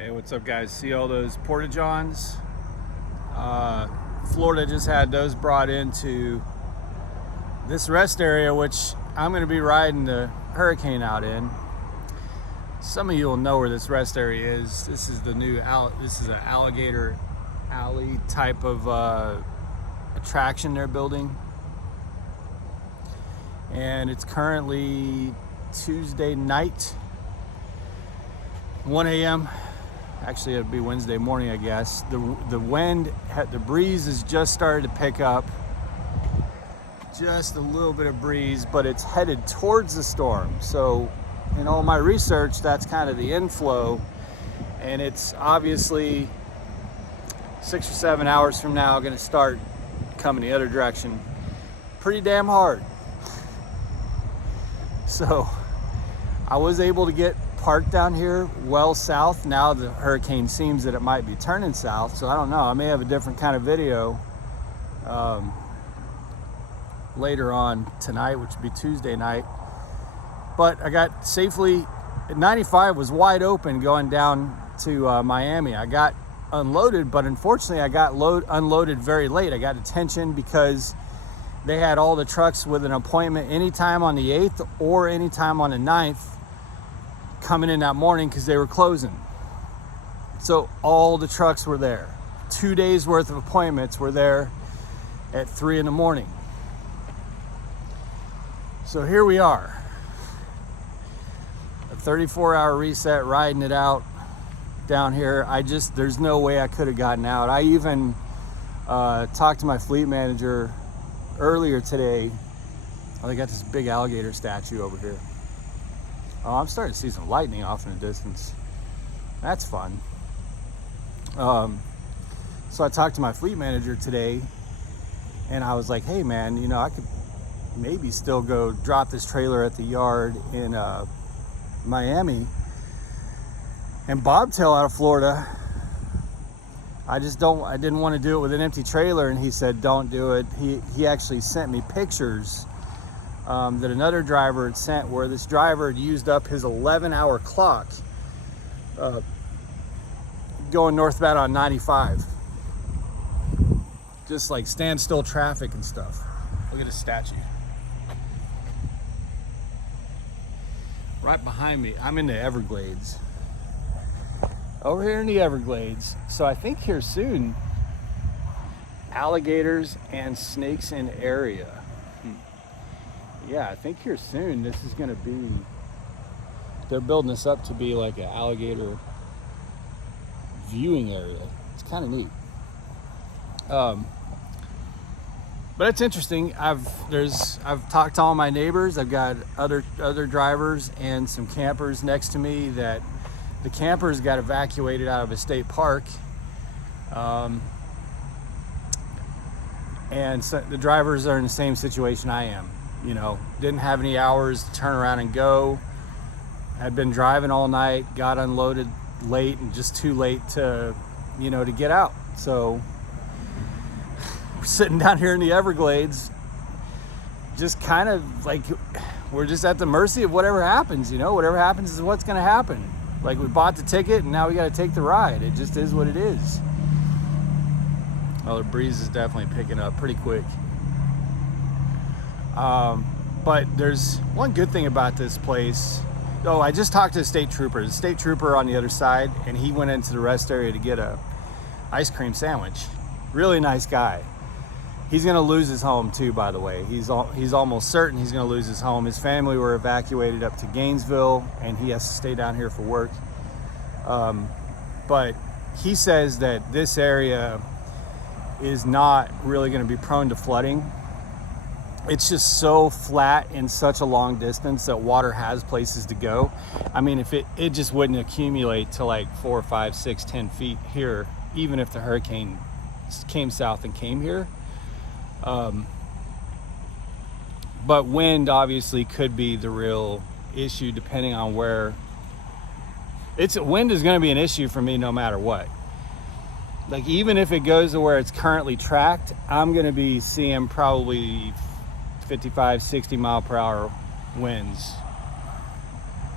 Hey, what's up, guys? See all those porta-johns? Florida just had those brought into this rest area, which I'm going to be riding the hurricane out in. Some of you will know where this rest area is. This is the new this is an alligator alley type of attraction they're building, and it's currently Tuesday night, 1 a.m. Actually, it'd be Wednesday morning, I guess. The wind, the breeze has just started to pick up. Just a little bit of breeze, but it's headed towards the storm. So in all my research, that's kind of the inflow. And it's obviously 6 or 7 hours from now going to start coming the other direction pretty damn hard. So I was able to get parked down here well south. Now the hurricane seems that it might be turning south, so I don't know. I may have a different kind of video later on tonight, which would be Tuesday night. But I got safely, 95 was wide open going down to Miami. I got unloaded, but unfortunately I got unloaded very late. I got detention because they had all the trucks with an appointment anytime on the 8th or anytime on the 9th coming in that morning because they were closing. So all the trucks were there. 2 days worth of appointments were there at 3 in the morning. So here we are, a 34-hour reset, riding it out down here. There's no way I could have gotten out. I even talked to my fleet manager earlier today. Oh, they got this big alligator statue over here. Oh, I'm starting to see some lightning off in the distance. That's fun. So I talked to my fleet manager today, and I was like, hey man, I could maybe still go drop this trailer at the yard in Miami and bobtail out of Florida. I didn't want to do it with an empty trailer, and he said don't do it. He actually sent me pictures that another driver had sent, where this driver had used up his 11-hour clock going northbound on 95. Just like standstill traffic and stuff. Look at this statue. Right behind me, I'm in the Everglades. Over here in the Everglades. So I think here soon, alligators and snakes in area. Yeah, I think here soon this is going to be, they're building this up to be like an alligator viewing area. It's kind of neat. But it's interesting. I've talked to all my neighbors. I've got other drivers and some campers next to me that the campers got evacuated out of a state park. And so the drivers are in the same situation I am. Didn't have any hours to turn around and go. Had been driving all night, got unloaded late, and just too late to get out. So we're sitting down here in the Everglades, just kind of like we're just at the mercy of whatever happens. Whatever happens is what's going to happen. Like, we bought the ticket and now we got to take the ride. It just is what it is. Oh, the breeze is definitely picking up pretty quick. But there's one good thing about this place. Oh, I just talked to the state trooper. The state trooper on the other side, and he went into the rest area to get a ice cream sandwich. Really nice guy. He's going to lose his home too, by the way. He's almost certain he's going to lose his home. His family were evacuated up to Gainesville, and he has to stay down here for work. But he says that this area is not really going to be prone to flooding. It's just so flat in such a long distance that water has places to go. I mean, if it just wouldn't accumulate to like 4, 5, 6, 10 feet here, even if the hurricane came south and came here. But wind obviously could be the real issue depending on where. Wind is going to be an issue for me no matter what. Like, even if it goes to where it's currently tracked, I'm going to be seeing probably 55, 60 mile per hour winds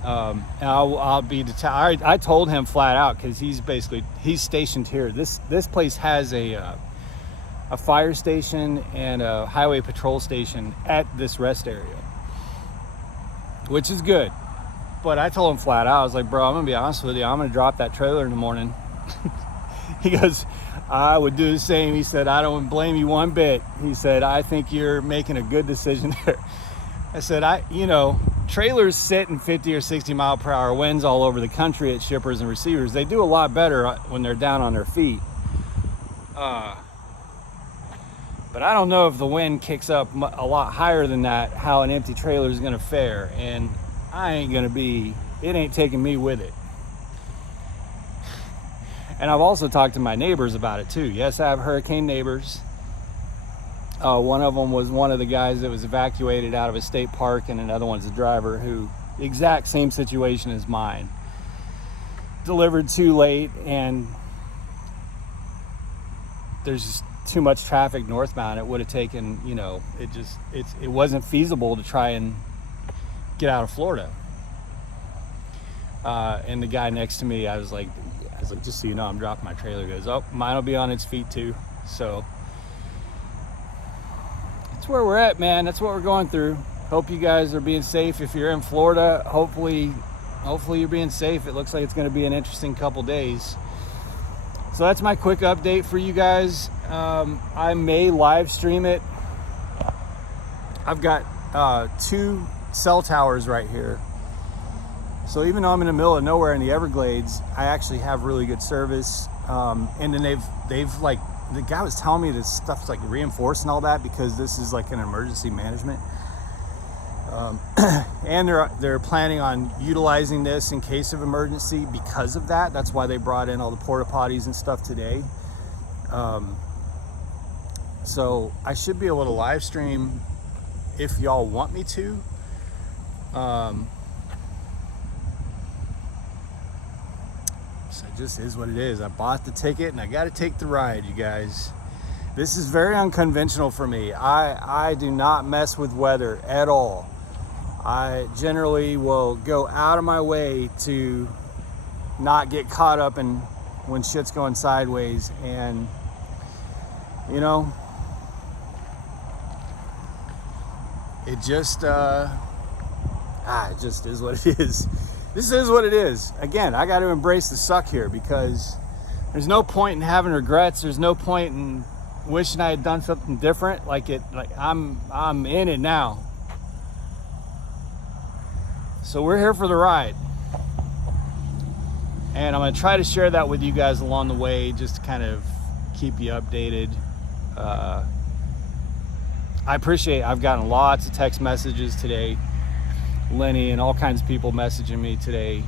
And I'll be I told him flat out, because he's stationed here. This place has a fire station and a highway patrol station at this rest area, which is good. But I told him flat out, I was like, bro, I'm gonna be honest with you, I'm gonna drop that trailer in the morning. He goes, I would do the same. He said, I don't blame you one bit. He said, I think you're making a good decision there. I said, trailers sit in 50 or 60 mile per hour winds all over the country at shippers and receivers. They do a lot better when they're down on their feet. But I don't know if the wind kicks up a lot higher than that, how an empty trailer is gonna fare. And it ain't taking me with it. And I've also talked to my neighbors about it too. Yes, I have hurricane neighbors. One of them was one of the guys that was evacuated out of a state park, and another one's a driver who, exact same situation as mine. Delivered too late, and there's just too much traffic northbound. It would have taken, it wasn't feasible to try and get out of Florida. And the guy next to me, I was like, just so you know, I'm dropping my trailer. He goes, oh, mine will be on its feet too. So that's where we're at, man. That's what we're going through. Hope you guys are being safe. If you're in Florida, hopefully you're being safe. It looks like it's going to be an interesting couple days. So that's my quick update for you guys. I may live stream it. I've got 2 cell towers right here. So even though I'm in the middle of nowhere in the Everglades, I actually have really good service. And then they've like, the guy was telling me this stuff's like reinforced and all that, because this is like an emergency management. And they're planning on utilizing this in case of emergency because of that. That's why they brought in all the porta potties and stuff today. So I should be able to live stream if y'all want me to. So it just is what it is. I bought the ticket and I got to take the ride, you guys. This is very unconventional for me. I do not mess with weather at all. I generally will go out of my way to not get caught up in when shit's going sideways. And, it just is what it is. This is what it is. Again, I got to embrace the suck here, because there's no point in having regrets. There's no point in wishing I had done something different. I'm in it now. So we're here for the ride. And I'm going to try to share that with you guys along the way, just to kind of keep you updated. I've gotten lots of text messages today. Lenny and all kinds of people messaging me today,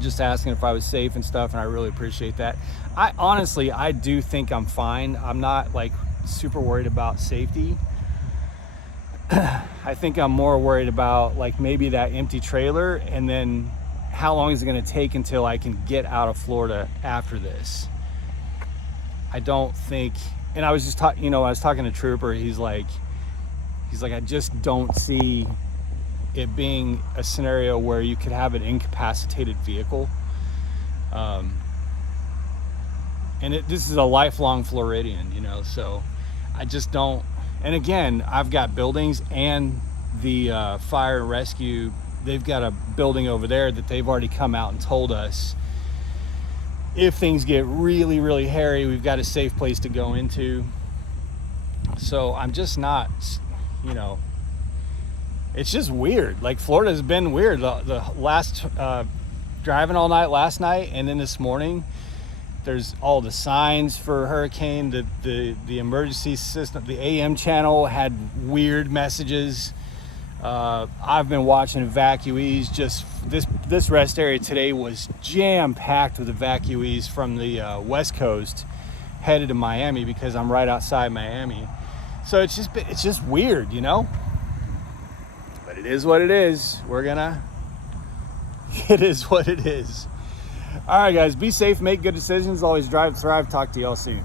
just asking if I was safe and stuff, and I really appreciate that. I do think I'm fine. I'm not like super worried about safety. I think I'm more worried about like maybe that empty trailer, and then how long is it going to take until I can get out of Florida after this. I don't think, and I was just I was talking to Trooper. He's like, I just don't see it being a scenario where you could have an incapacitated vehicle. And this is a lifelong Floridian, so I just don't. And again, I've got buildings and the fire and rescue. They've got a building over there that they've already come out and told us, if things get really, really hairy, we've got a safe place to go into. So I'm just not, it's just weird. Like, Florida's been weird. The last driving all night last night, and then this morning, there's all the signs for hurricane. The emergency system, the AM channel had weird messages. I've been watching evacuees. Just this rest area today was jam packed with evacuees from the West Coast headed to Miami, because I'm right outside Miami. So it's just weird, But it is what it is. It is what it is. All right, guys, be safe, make good decisions, always drive, thrive. Talk to y'all soon.